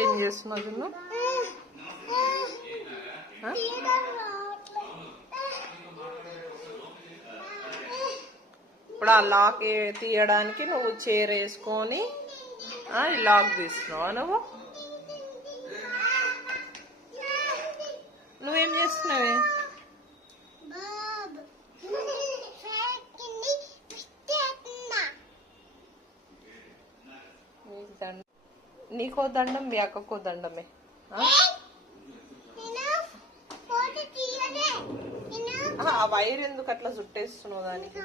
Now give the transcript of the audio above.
ఏం చేస్తున్నావు జున్ను? ఇప్పుడు ఆ లాక్ తీయడానికి నువ్వు చైర్ వేసుకొని లాక్ తీస్తున్నావా? నువ్వేం చేస్తున్నావే? నీకో దండం, మీ అక్కకో దండమే. ఆ వైర్ ఎందుకు అట్లా చుట్టేస్తున్నావు దానికి?